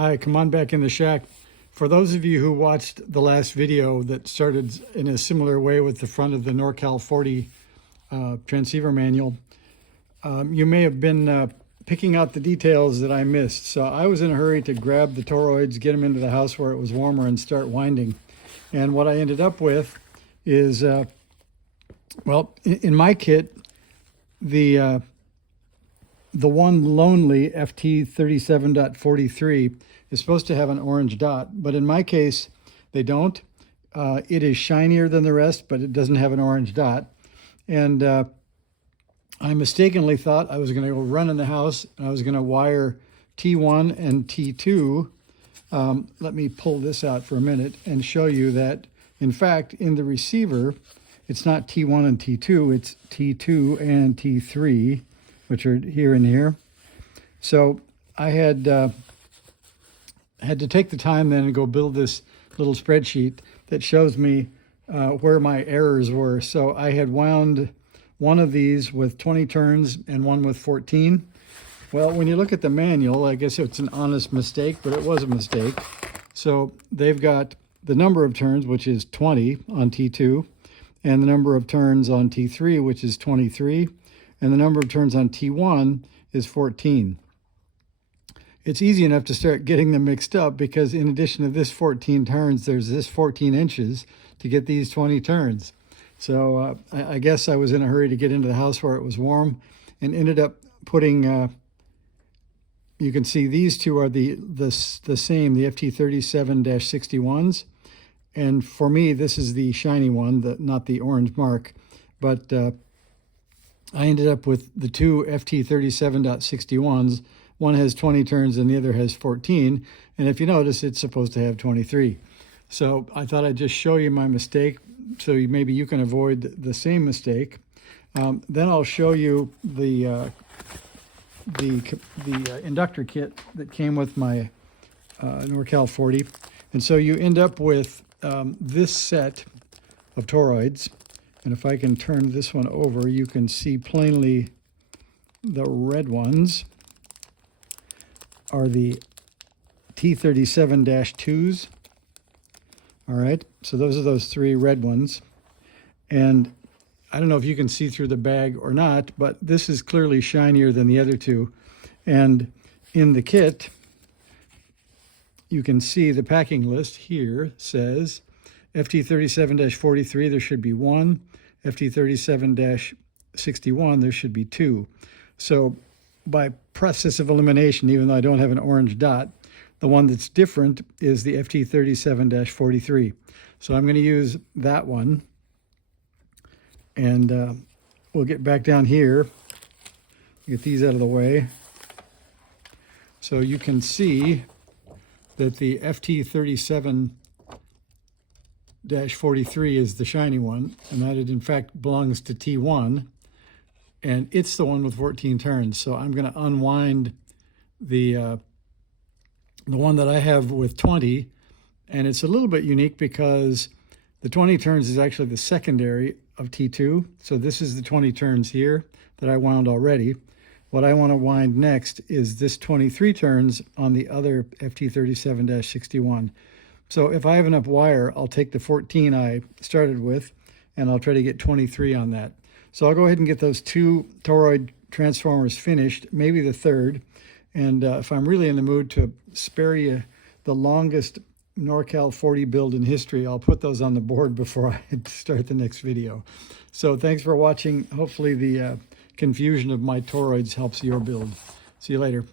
Hi, come on back in the shack. For those of you who watched the last video that started in a similar way with the front of the NorCal 40 transceiver manual, you may have been picking out the details that I missed. So I was in a hurry to grab the toroids, get them into the house where it was warmer, and start winding. And what I ended up with is, well, in my kit, the one lonely FT37.43 is supposed to have an orange dot, but in my case, they don't. It is shinier than the rest, but it doesn't have an orange dot. And I mistakenly thought I was going to go run in the house and I was going to wire T1 and T2. Let me pull this out for a minute and show you that, in fact, in the receiver, it's not T1 and T2, it's T2 and T3, which are here and here. So I had to take the time then and go build this little spreadsheet that shows me where my errors were. So I had wound one of these with 20 turns and one with 14. Well, when you look at the manual, I guess it's an honest mistake, but it was a mistake. So they've got the number of turns, which is 20 on T2, and the number of turns on T3, which is 23, and the number of turns on T1 is 14. It's easy enough to start getting them mixed up because in addition to this 14 turns, there's this 14 inches to get these 20 turns. So I guess I was in a hurry to get into the house where it was warm and ended up putting, you can see these two are the same, the FT37-61s. And for me, this is the shiny one, not the orange mark. But I ended up with the two FT37.61s. One has 20 turns and the other has 14. And if you notice, it's supposed to have 23. So I thought I'd just show you my mistake so maybe you can avoid the same mistake. Then I'll show you the inductor kit that came with my NorCal 40. And so you end up with this set of toroids. And if I can turn this one over, you can see plainly the red ones are the T37-2s. All right, so those are those three red ones. And I don't know if you can see through the bag or not, but this is clearly shinier than the other two. And in the kit, you can see the packing list here says FT37-43, there should be one. FT37-61, there should be two. So by process of elimination, even though I don't have an orange dot, the one that's different is the FT37-43. So I'm going to use that one. And we'll get back down here, get these out of the way. So you can see that the FT37-43 is the shiny one, and that it in fact belongs to T1, and it's the one with 14 turns. So I'm going to unwind the one that I have with 20, and it's a little bit unique because the 20 turns is actually the secondary of T2. So this is the 20 turns here that I wound already. What I want to wind next is this 23 turns on the other FT37-61. So if I have enough wire, I'll take the 14 I started with, and I'll try to get 23 on that. So I'll go ahead and get those two toroid transformers finished, maybe the third. And if I'm really in the mood to spare you the longest NorCal 40 build in history, I'll put those on the board before I start the next video. So thanks for watching. Hopefully the confusion of my toroids helps your build. See you later.